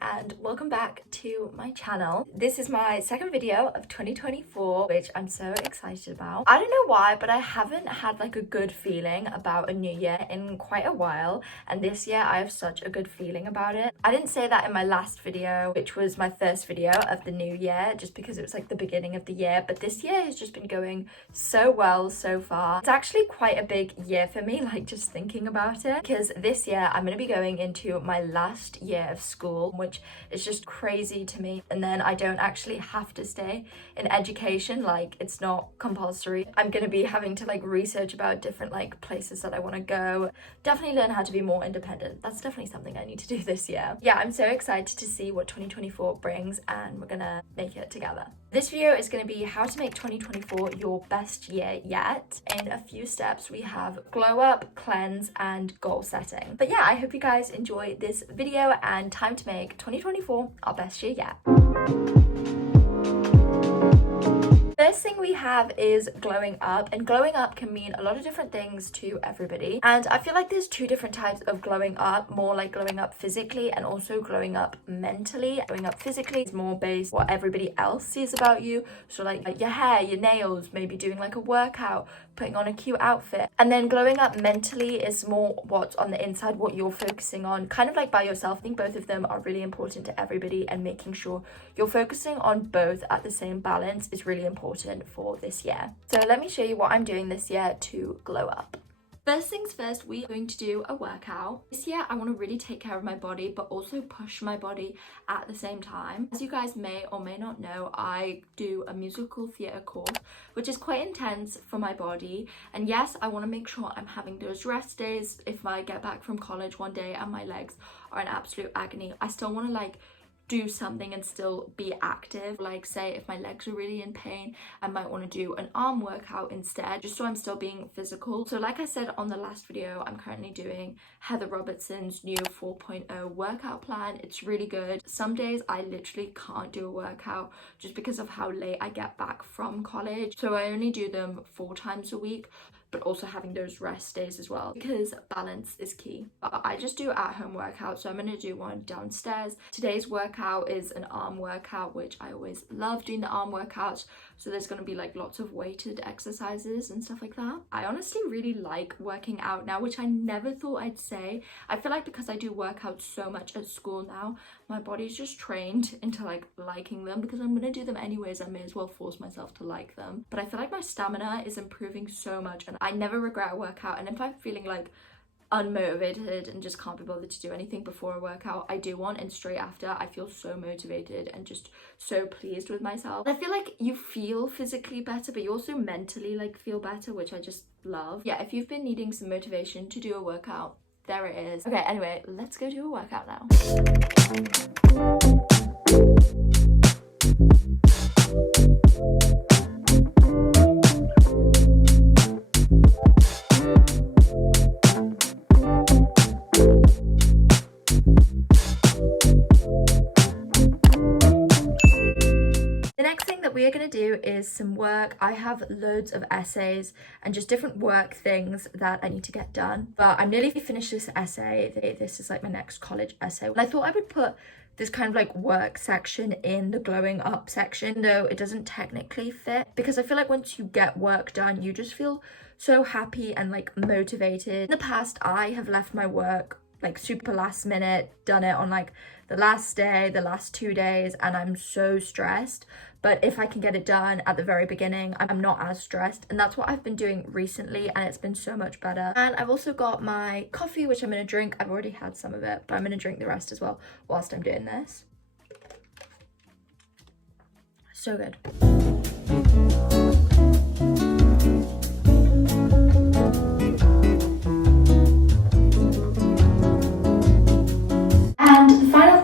and welcome back to my channel. This is my second video of 2024, which I'm so excited about. I don't know why, but I haven't had like a good feeling about a new year in quite a while, and this year I have such a good feeling about it. I didn't say that in my last video, which was my first video of the new year, just because it was like the beginning of the year, but this year has just been going so well so far. It's actually quite a big year for me, like just thinking about it, because this year I'm going to be going into my last year of school, which is just crazy to me. And then I don't actually have to stay in education, like it's not compulsory. I'm going to be having to like research about different like places that I want to go, definitely learn how to be more independent. That's definitely something I need to do this year. Yeah, I'm so excited to see what 2024 brings, and we're gonna make it together. This video is going to be how to make 2024 your best year yet. In a few steps, we have glow up, cleanse, and goal setting. But yeah, I hope you guys enjoy this video, and time to make 2024 our best year yet. First thing we have is glowing up, and glowing up can mean a lot of different things to everybody, and I feel like there's two different types of glowing up, more like glowing up physically and also glowing up mentally. Glowing up physically is more based on what everybody else sees about you, so like your hair, your nails, maybe doing like a workout, putting on a cute outfit. And then glowing up mentally is more what's on the inside, what you're focusing on, kind of like by yourself. I think both of them are really important to everybody, and making sure you're focusing on both at the same balance is really important for this year. So let me show you what I'm doing this year to glow up. First things first, we are going to do a workout. This year, I want to really take care of my body, but also push my body at the same time. As you guys may or may not know, I do a musical theatre course, which is quite intense for my body. And yes, I want to make sure I'm having those rest days. If I get back from college one day and my legs are in absolute agony, I still want to like do something and still be active. Like say if my legs are really in pain, I might want to do an arm workout instead, just so I'm still being physical. So like I said on the last video, I'm currently doing Heather Robertson's new 4.0 workout plan. It's really good. Some days I literally can't do a workout just because of how late I get back from college, so I only do them 4 times a week, but also having those rest days as well, because balance is key. I just do at-home workouts, so I'm going to do one downstairs. Today's workout is an arm workout, which I always love doing the arm workouts, so there's going to be like lots of weighted exercises and stuff like that. I honestly really like working out now, which I never thought I'd say. I feel like because I do workouts so much at school now, my body's just trained into like liking them, because I'm going to do them anyways. I may as well force myself to like them. But I feel like my stamina is improving so much, and I never regret a workout. And if I'm feeling like unmotivated and just can't be bothered to do anything before a workout, I do one, and straight after I feel so motivated and just so pleased with myself. I feel like you feel physically better, but you also mentally like feel better, which I just love. Yeah, if you've been needing some motivation to do a workout, there it is. Okay, anyway, let's go do a workout now. We are going to do is some work. I have loads of essays and just different work things that I need to get done, but I'm nearly finished this essay. This is like my next college essay, and I thought I would put this kind of like work section in the glowing up section, though it doesn't technically fit, because I feel like once you get work done, you just feel so happy and like motivated. In the past, I have left my work like super last minute, done it on like the last day, the last 2 days, and I'm so stressed. But if I can get it done at the very beginning, I'm not as stressed, and that's what I've been doing recently, and it's been so much better. And I've also got my coffee, which I'm going to drink. I've already had some of it, but I'm going to drink the rest as well whilst I'm doing this. So good.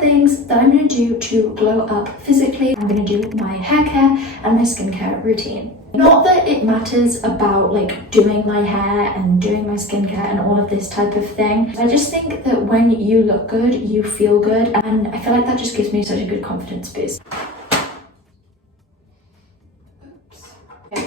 Things that I'm going to do to glow up physically, I'm going to do my hair care and my skincare routine. Not that it matters about like doing my hair and doing my skincare and all of this type of thing. I just think that when you look good, you feel good, and I feel like that just gives me such a good confidence boost. Oops. Okay,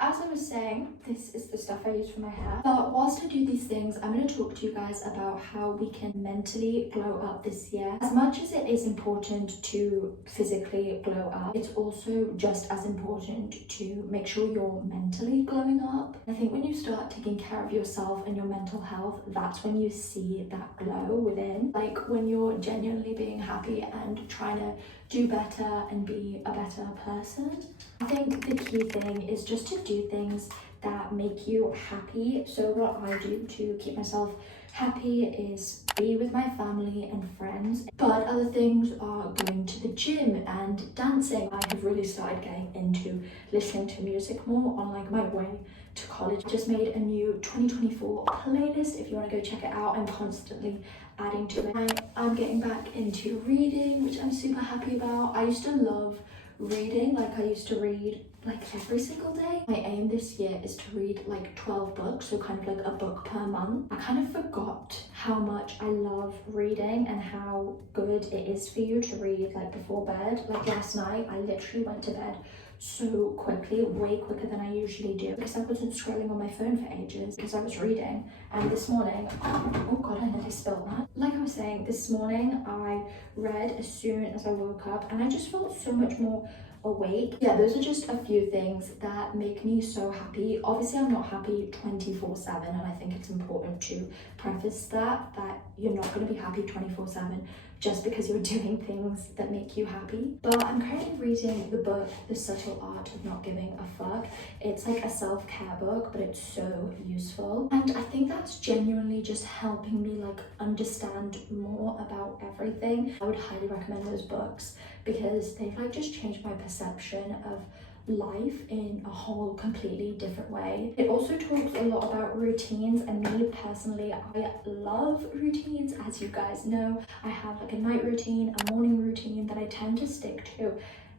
as I was saying, morning. This is the stuff I use for my hair. But whilst I do these things, I'm going to talk to you guys about how we can mentally glow up this year. As much as it is important to physically glow up, it's also just as important to make sure you're mentally glowing up. I think when you start taking care of yourself and your mental health, that's when you see that glow within. Like when you're genuinely being happy and trying to do better and be a better person. I think the key thing is just to do things that make you happy. So what I do to keep myself happy is be with my family and friends. But other things are going to the gym and dancing. I have really started getting into listening to music more on like my way to college. I just made a new 2024 playlist. If you want to go check it out, I'm constantly adding to it. I'm getting back into reading, which I'm super happy about. I used to love reading, like I used to read like every single day. My aim this year is to read like 12 books, so kind of like a book per month. I kind of forgot how much I love reading and how good it is for you to read like before bed. Like last night, I literally went to bed so quickly, way quicker than I usually do, because I wasn't scrolling on my phone for ages because I was reading. And this morning, oh god, I nearly spilled that. Like I was saying, this morning I read as soon as I woke up and I just felt so much more awake. Yeah, those are just a few things that make me so happy. Obviously, I'm not happy 24/7, and I think it's important to preface that you're not going to be happy 24/7 just because you're doing things that make you happy. But I'm currently reading the book The Subtle Art of Not Giving a Fuck. It's like a self-care book, but it's so useful, and I think that's genuinely just helping me like understand more about everything. I would highly recommend those books because they've like just changed my perception of life in a whole completely different way. It also talks a lot about routines, and me personally, I love routines. As you guys know, I have like a night routine, a morning routine that I tend to stick to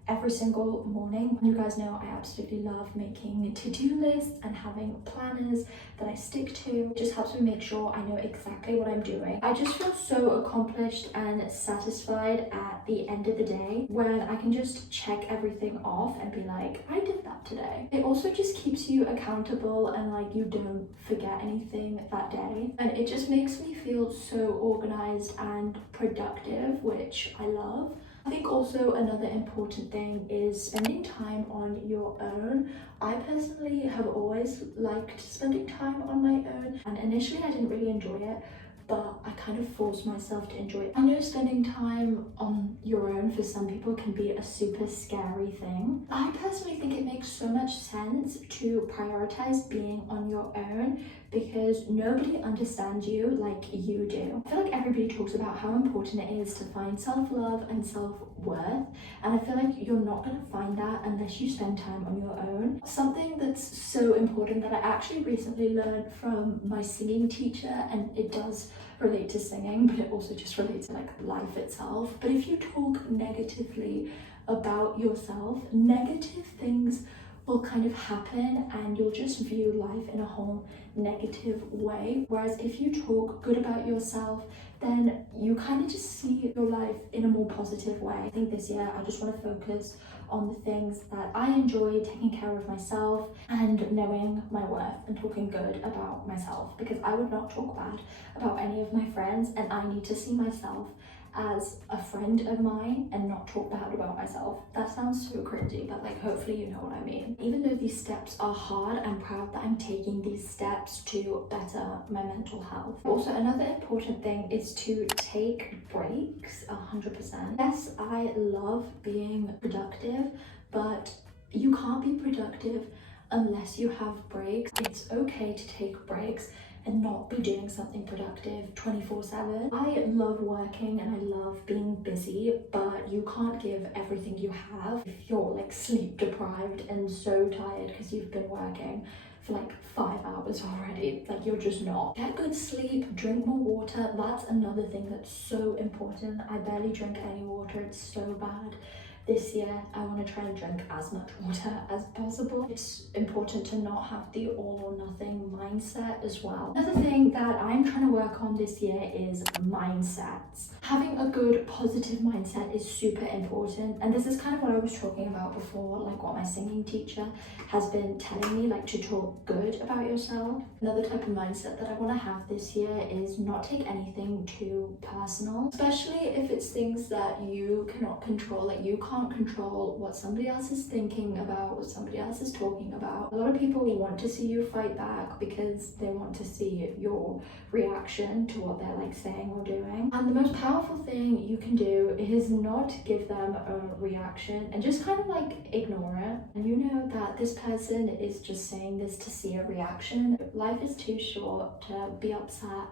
every single morning. You guys know I absolutely love making to-do lists and having planners that I stick to. It just helps me make sure I know exactly what I'm doing. I just feel so accomplished and satisfied at the end of the day when I can just check everything off and be like, I did that today. It also just keeps you accountable and like you don't forget anything that day. And it just makes me feel so organized and productive, which I love. I think also another important thing is spending time on your own. I personally have always liked spending time on my own, and initially I didn't really enjoy it, but I kind of forced myself to enjoy it. I know spending time on your own for some people can be a super scary thing. I personally think it makes so much sense to prioritize being on your own because nobody understands you like you do. I feel like everybody talks about how important it is to find self-love and self-worth, and I feel like you're not going to find that unless you spend time on your own. Something that's so important that I actually recently learned from my singing teacher, and it does relate to singing, but it also just relates to like life itself. But if you talk negatively about yourself, negative things will kind of happen and you'll just view life in a whole negative way. Whereas if you talk good about yourself, then you kind of just see your life in a more positive way. I think this year I just want to focus on the things that I enjoy, taking care of myself and knowing my worth and talking good about myself, because I would not talk bad about any of my friends, and I need to see myself as a friend of mine and not talk bad about myself. That sounds so cringy, but like hopefully you know what I mean. Even though these steps are hard, I'm proud that I'm taking these steps to better my mental health. Also, another important thing is to take breaks 100%. Yes, I love being productive, but you can't be productive unless you have breaks. It's okay to take breaks and not be doing something productive 24/7. I love working and I love being busy, but you can't give everything you have if you're like sleep deprived and so tired because you've been working for like 5 hours already. Like you're just not. Get good sleep, drink more water. That's another thing that's so important. I barely drink any water, it's so bad. This year, I want to try and drink as much water as possible. It's important to not have the all or nothing mindset mindset as well. Another thing that I'm trying to work on this year is mindsets. Having a good positive mindset is super important, and this is kind of what I was talking about before, like what my singing teacher has been telling me, like to talk good about yourself. Another type of mindset that I want to have this year is not take anything too personal, especially if it's things that you cannot control. Like you can't control what somebody else is thinking about, what somebody else is talking about. A lot of people want to see you fight back because they want to see your reaction to what they're like saying or doing. And the most powerful thing you can do is not give them a reaction and just kind of like ignore it. And you know that this person is just saying this to see a reaction. Life is too short to be upset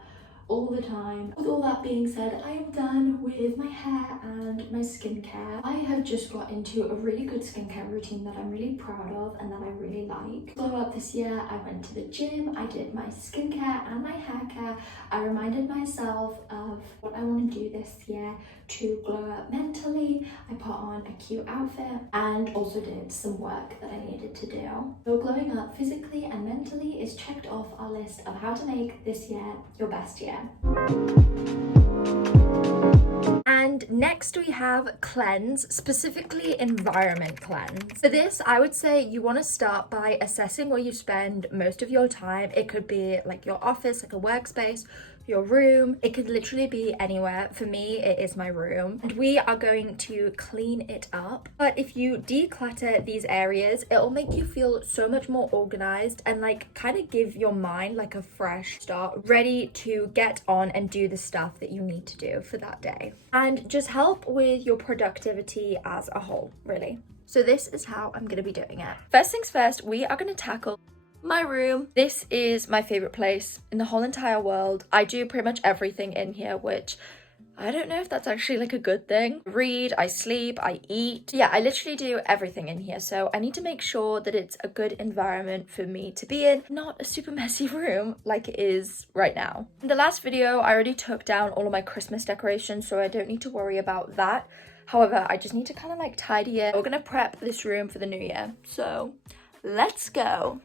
all the time. With all that being said, I am done with my hair and my skincare. I have just got into a really good skincare routine that I'm really proud of and that I really like. Glow up this year, I went to the gym, I did my skincare and my hair care. I reminded myself of what I want to do this year to glow up mentally. I put on a cute outfit and also did some work that I needed to do. So glowing up physically and mentally is checked off our list of how to make this year your best year. And next we have cleanse, specifically environment cleanse. For this, I would say you want to start by assessing where you spend most of your time. It could be like your office, like a workspace, your room. It could literally be anywhere. For me, it is my room. And we are going to clean it up. But if you declutter these areas, it'll make you feel so much more organized and like kind of give your mind like a fresh start, ready to get on and do the stuff that you need to do for that day. And just help with your productivity as a whole, really. So this is how I'm going to be doing it. First things first, we are going to tackle my room. This is my favorite place in the whole entire world. I do pretty much everything in here, which I don't know if that's actually like a good thing. I read, I sleep, I eat. Yeah, I literally do everything in here. So I need to make sure that it's a good environment for me to be in, not a super messy room like it is right now. In the last video, I already took down all of my Christmas decorations, so I don't need to worry about that. However, I just need to kind of like tidy it. We're gonna prep this room for the new year. So let's go.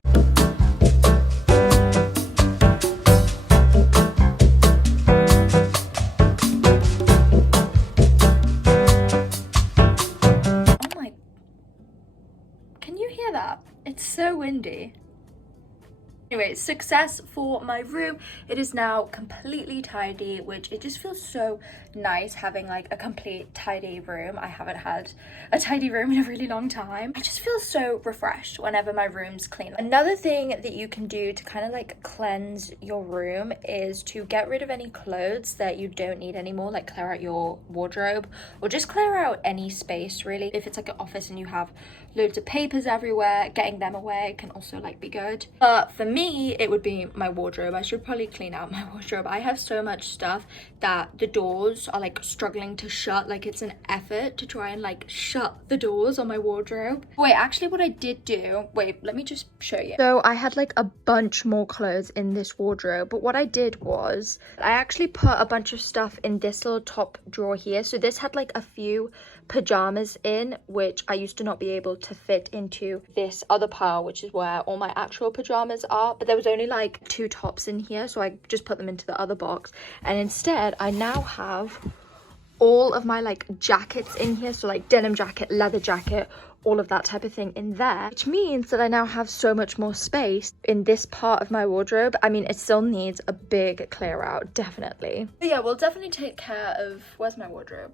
It's so windy. Anyway, success for my room. It is now completely tidy, which it just feels so nice having like a complete tidy room. I haven't had a tidy room in a really long time. I just feel so refreshed whenever my room's clean. Another thing that you can do to kind of like cleanse your room is to get rid of any clothes that you don't need anymore, like clear out your wardrobe or just clear out any space really. If it's like an office and you have loads of papers everywhere, getting them away can also like be good. But for me, it would be my wardrobe. I should probably clean out my wardrobe. I have so much stuff that the doors are like struggling to shut. Like it's an effort to try and like shut the doors on my wardrobe. Wait, actually what I did do, wait, let me just show you. So I had like a bunch more clothes in this wardrobe, but what I did was I actually put a bunch of stuff in this little top drawer here. So this had like a few pajamas in, which I used to not be able to fit into this other pile, which is where all my actual pajamas are. But there was only like 2 tops in here, so I just put them into the other box. And instead I now have all of my like jackets in here, so like denim jacket, leather jacket, all of that type of thing in there, which means that I now have so much more space in this part of my wardrobe. I mean, it still needs a big clear out, definitely. But yeah, we'll definitely take care of, where's my wardrobe?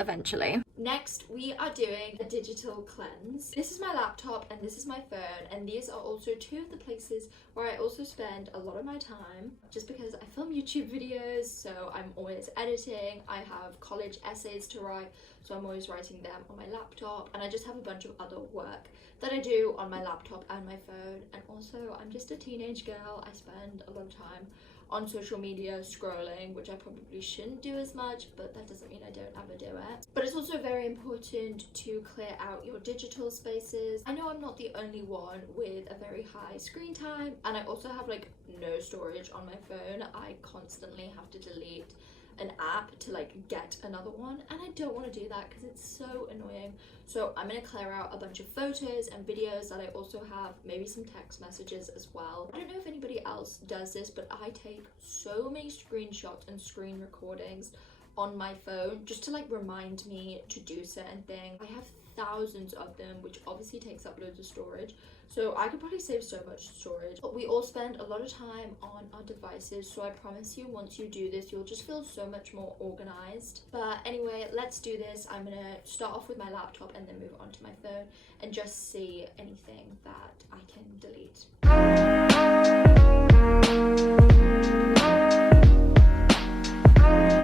Eventually. Next, we are doing a digital cleanse. This is my laptop and this is my phone, and these are also 2 of the places where I also spend a lot of my time, just because I film YouTube videos, so I'm always editing. I have college essays to write, so I'm always writing them on my laptop, and I just have a bunch of other work that I do on my laptop and my phone. And also, I'm just a teenage girl. I spend a lot of time on social media scrolling, which I probably shouldn't do as much, but that doesn't mean I don't ever do it. But it's also very important to clear out your digital spaces. I know I'm not the only one with a very high screen time, and I also have like no storage on my phone. I constantly have to delete an app to like get another one, and I don't want to do that because it's so annoying. So I'm going to clear out a bunch of photos and videos that I also have, maybe some text messages as well. I don't know if anybody else else does this, but I take so many screenshots and screen recordings on my phone just to like remind me to do certain things. I have thousands of them, which obviously takes up loads of storage, so I could probably save so much storage. But we all spend a lot of time on our devices, so I promise you once you do this you'll just feel so much more organized. But anyway, let's do this. I'm gonna start off with my laptop and then move on to my phone and just see anything that I can delete.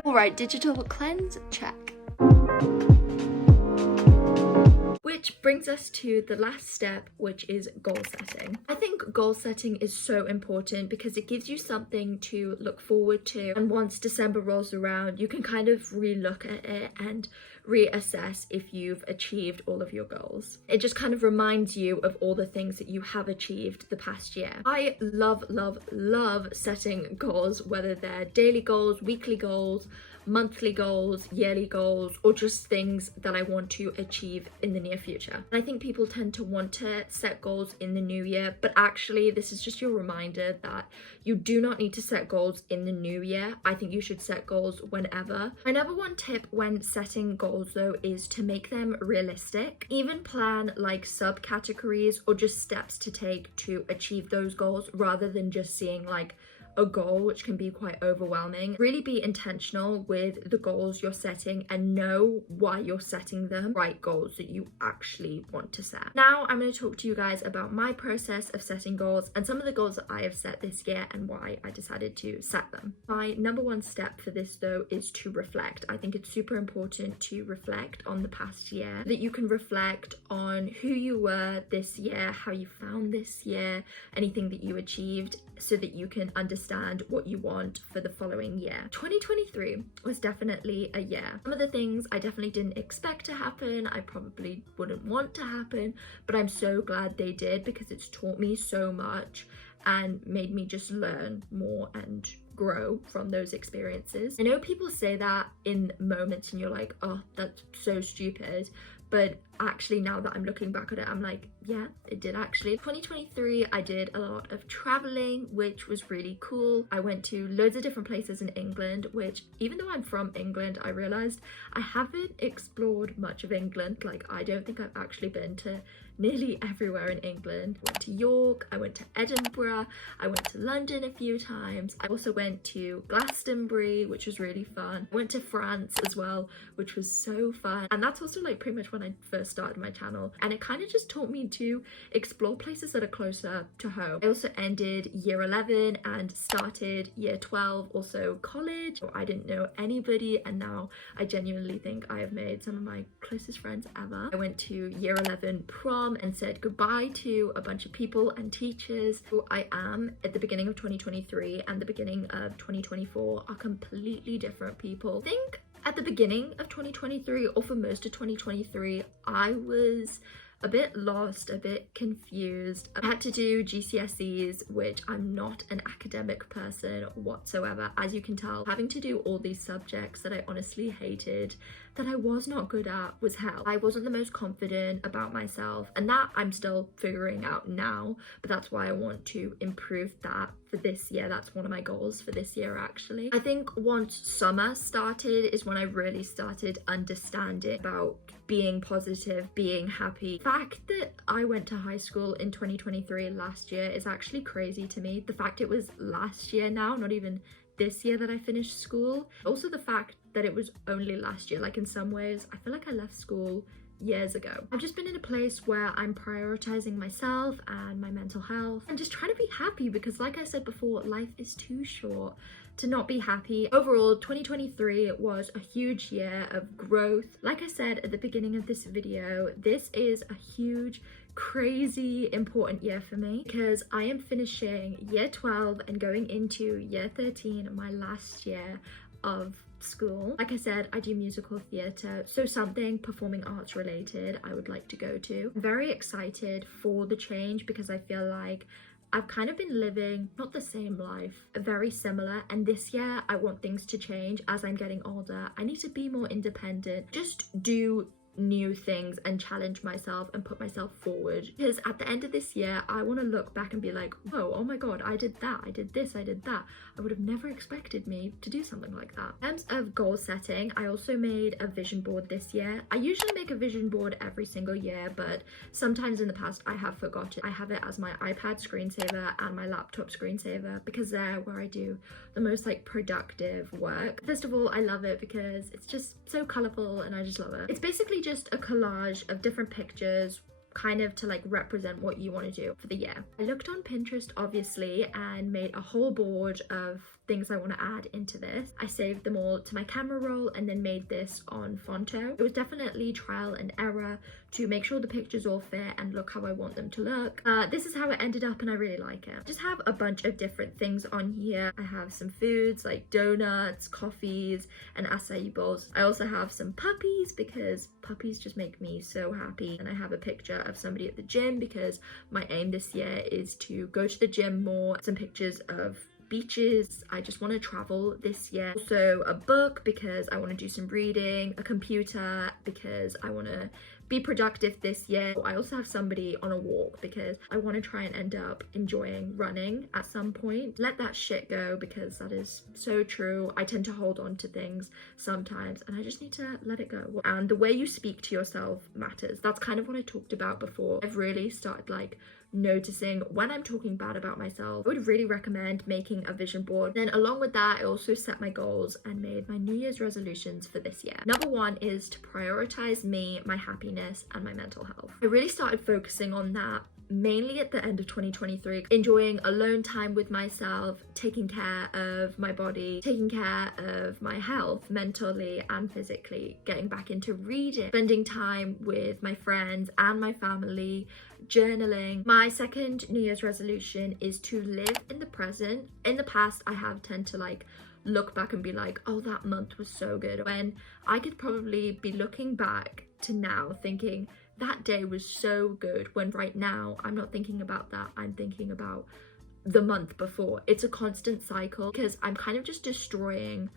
Alright, digital cleanse, check. Which brings us to the last step, which is goal setting. I think goal setting is so important because it gives you something to look forward to, and once December rolls around you can kind of re-look at it and reassess if you've achieved all of your goals. It just kind of reminds you of all the things that you have achieved the past year. I love setting goals, whether they're daily goals, weekly goals, monthly goals, yearly goals, or just things that I want to achieve in the near future. And I think people tend to want to set goals in the new year, but actually this is just your reminder that you do not need to set goals in the new year. I think you should set goals whenever. My number one tip when setting goals though is to make them realistic. Even plan like subcategories or just steps to take to achieve those goals, rather than just seeing like a goal, which can be quite overwhelming. Really be intentional with the goals you're setting and know why you're setting them. Right goals that you actually want to set. Now I'm going to talk to you guys about my process of setting goals and some of the goals that I have set this year and why I decided to set them. My number one step for this though is to reflect. I think it's super important to reflect on the past year, that you can reflect on who you were this year, how you found this year, anything that you achieved, so that you can understand what you want for the following year. 2023 was definitely a year. Some of the things I definitely didn't expect to happen, I probably wouldn't want to happen, but I'm so glad they did because it's taught me so much and made me just learn more and grow from those experiences. I know people say that in moments and you're like, oh, that's so stupid, but actually now that I'm looking back at it, I'm like, yeah, it did actually. 2023 I did a lot of traveling, which was really cool. I went to loads of different places in England, which even though I'm from England, I realized I haven't explored much of England. Like, I don't think I've actually been to nearly everywhere in England. I went to York, I went to Edinburgh, I went to London a few times. I also went to Glastonbury, which was really fun. I went to France as well, which was so fun. And that's also like pretty much when I first started my channel, and it kind of just taught me to explore places that are closer to home. I also ended year 11 and started year 12, also college. I didn't know anybody, and now I genuinely think I have made some of my closest friends ever. I went to year 11 prom and said goodbye to a bunch of people and teachers. Who I am at the beginning of 2023 and the beginning of 2024 are completely different people. I think at the beginning of 2023, or for most of 2023, I was a bit lost, a bit confused. I had to do GCSEs, which I'm not an academic person whatsoever. As you can tell, having to do all these subjects that I honestly hated, that I was not good at, was hell. I wasn't the most confident about myself, and that I'm still figuring out now, but that's why I want to improve that for this year. That's one of my goals for this year actually. I think once summer started is when I really started understanding about being positive, being happy. The fact that I went to high school in 2023 last year is actually crazy to me. The fact it was last year now, not even this year that I finished school. Also the fact that it was only last year. Like, in some ways I feel like I left school years ago. I've just been in a place where I'm prioritizing myself and my mental health and just trying to be happy, because like I said before, life is too short to not be happy. Overall, 2023 was a huge year of growth. Like I said at the beginning of this video, this is a huge, crazy important year for me because I am finishing year 12 and going into year 13, my last year of school. Like I said, I do musical theatre, so something performing arts related I would like to go to. I'm very excited for the change because I feel like I've kind of been living not the same life, very similar, and this year I want things to change. As I'm getting older, I need to be more independent, just do new things and challenge myself and put myself forward, because at the end of this year I want to look back and be like, whoa, oh my god, I did that, I did this, I did that. I would have never expected me to do something like that. In terms of goal setting, I also made a vision board this year. I usually make a vision board every single year, but sometimes in the past I have forgotten. I have it as my iPad screensaver and my laptop screensaver because they're where I do the most like productive work. First of all, I love it because it's just so colorful and I just love it. It's basically just a collage of different pictures, kind of to like represent what you want to do for the year. I looked on Pinterest obviously and made a whole board of things I want to add into this. I saved them all to my camera roll and then made this on Fonto. It was definitely trial and error to make sure the pictures all fit and look how I want them to look. This is how it ended up and I really like it. Just have a bunch of different things on here. I have some foods like donuts, coffees, and acai bowls. I also have some puppies because puppies just make me so happy. And I have a picture of somebody at the gym because my aim this year is to go to the gym more. Some pictures of beaches. I just want to travel this year. Also a book because I want to do some reading, a computer because I want to be productive this year. I also have somebody on a walk because I want to try and end up enjoying running at some point. Let that shit go because that is so true. I tend to hold on to things sometimes and I just need to let it go. And the way you speak to yourself matters. That's kind of what I talked about before. I've really started like noticing when I'm talking bad about myself. I would really recommend making a vision board. Then along with that, I also set my goals and made my New Year's resolutions for this year. Number one is to prioritize me, my happiness, and my mental health. I really started focusing on that mainly at the end of 2023, enjoying alone time with myself, taking care of my body, taking care of my health mentally and physically, getting back into reading, spending time with my friends and my family, journaling. My second New Year's resolution is to live in the present. In the past, I have tend to like look back and be like, oh, that month was so good, when I could probably be looking back to now thinking that day was so good, when right now I'm not thinking about that, I'm thinking about the month before. It's a constant cycle because I'm kind of just destroying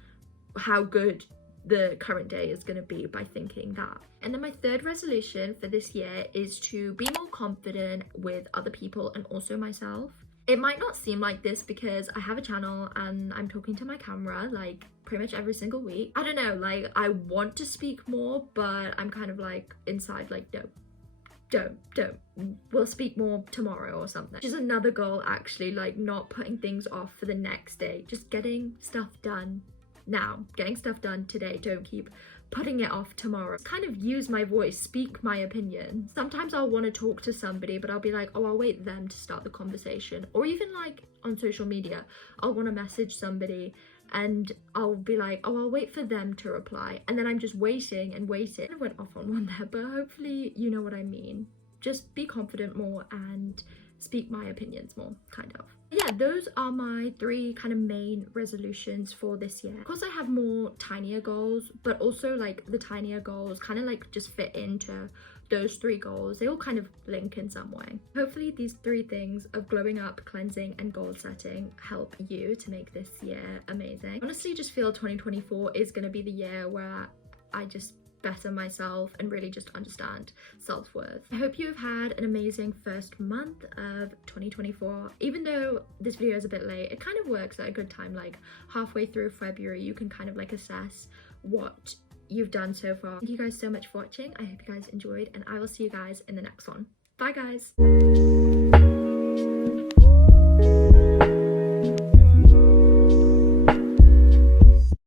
how good the current day is going to be by thinking that. And then my third resolution for this year is to be more confident with other people and also myself. It might not seem like this because I have a channel and I'm talking to my camera like pretty much every single week. I don't know, like I want to speak more, but I'm kind of like inside like, no, don't. We'll speak more tomorrow or something. Which is another goal actually, like not putting things off for the next day, just getting stuff done now, getting stuff done today. Don't keep putting it off tomorrow. Kind of use my voice, speak my opinion. Sometimes I'll want to talk to somebody, but I'll be like, oh, I'll wait them to start the conversation. Or even like on social media, I'll want to message somebody and I'll be like, oh, I'll wait for them to reply. And then I'm just waiting and waiting. I went off on one there, but hopefully you know what I mean. Just be confident more and speak my opinions more, kind of. Yeah, those are my three kind of main resolutions for this year. Of course, I have more tinier goals, but also like the tinier goals kind of like just fit into those three goals. They all kind of link in some way. Hopefully these three things of glowing up, cleansing, and goal setting help you to make this year amazing. Honestly, just feel 2024 is going to be the year where I just better myself and really just understand self-worth. I hope you have had an amazing first month of 2024. Even though this video is a bit late, it kind of works at a good time. Like halfway through February, you can kind of like assess what you've done so far. Thank you guys so much for watching. I hope you guys enjoyed and I will see you guys in the next one. Bye guys.